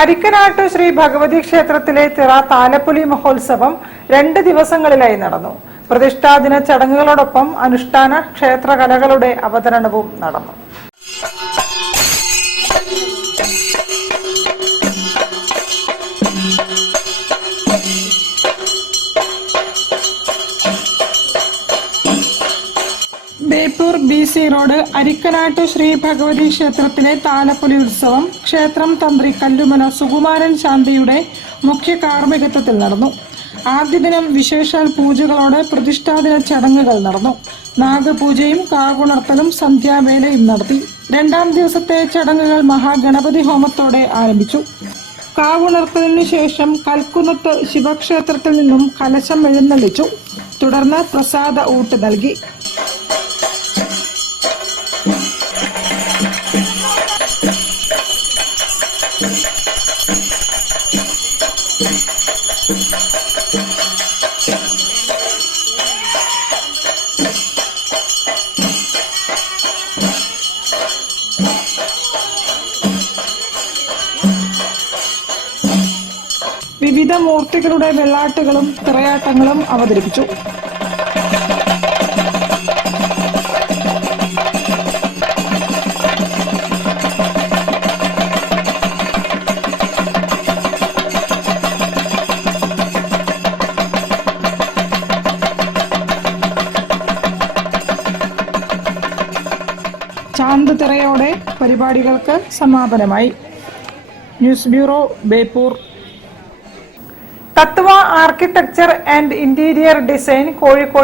അരിക്കനാട്ട് ശ്രീ ഭഗവതി ക്ഷേത്രത്തിലെ തിറ താലപ്പൊലി മഹോത്സവം 2 ദിവസങ്ങളിലായി നടന്നു. പ്രതിഷ്ഠാദിന ചടങ്ങുകളോടൊപ്പം അനുഷ്ഠാന ക്ഷേത്രകലകളുടെ അവതരണവും നടന്നു. ബേപ്പൂർ BC റോഡ് അരിക്കനാട്ട് ശ്രീ ഭഗവതി ക്ഷേത്രത്തിലെ താലപ്പൊലി ഉത്സവം ക്ഷേത്രം തന്ത്രി കല്ലുമന സുകുമാരൻ ശാന്തിയുടെ മുഖ്യ കാർമ്മികത്വത്തിൽ നടന്നു. ആദ്യ ദിനം വിശേഷാൽ പൂജകളോടെ പ്രതിഷ്ഠാദിന ചടങ്ങുകൾ നടന്നു. നാഗപൂജയും കാവുണർത്തലും സന്ധ്യാവേലയും നടത്തി. 2ാം ദിവസത്തെ ചടങ്ങുകൾ മഹാഗണപതി ഹോമത്തോടെ ആരംഭിച്ചു. കാവുണർത്തലിനു ശേഷം കൽക്കുന്നത്ത് ശിവക്ഷേത്രത്തിൽ നിന്നും കലശം എഴുന്നള്ളിച്ചു. തുടർന്ന് പ്രസാദ ഊട്ട് നൽകി. വിവിധ മൂർത്തികളുടെ വെള്ളാട്ടുകളും തിറയാട്ടങ്ങളും അവതരിപ്പിച്ചു. ചാന്ത് തിറയോടെ പരിപാടികൾക്ക് സമാപനമായി. News bureau, Beypore. Tatva architecture and interior design, Kozhikode.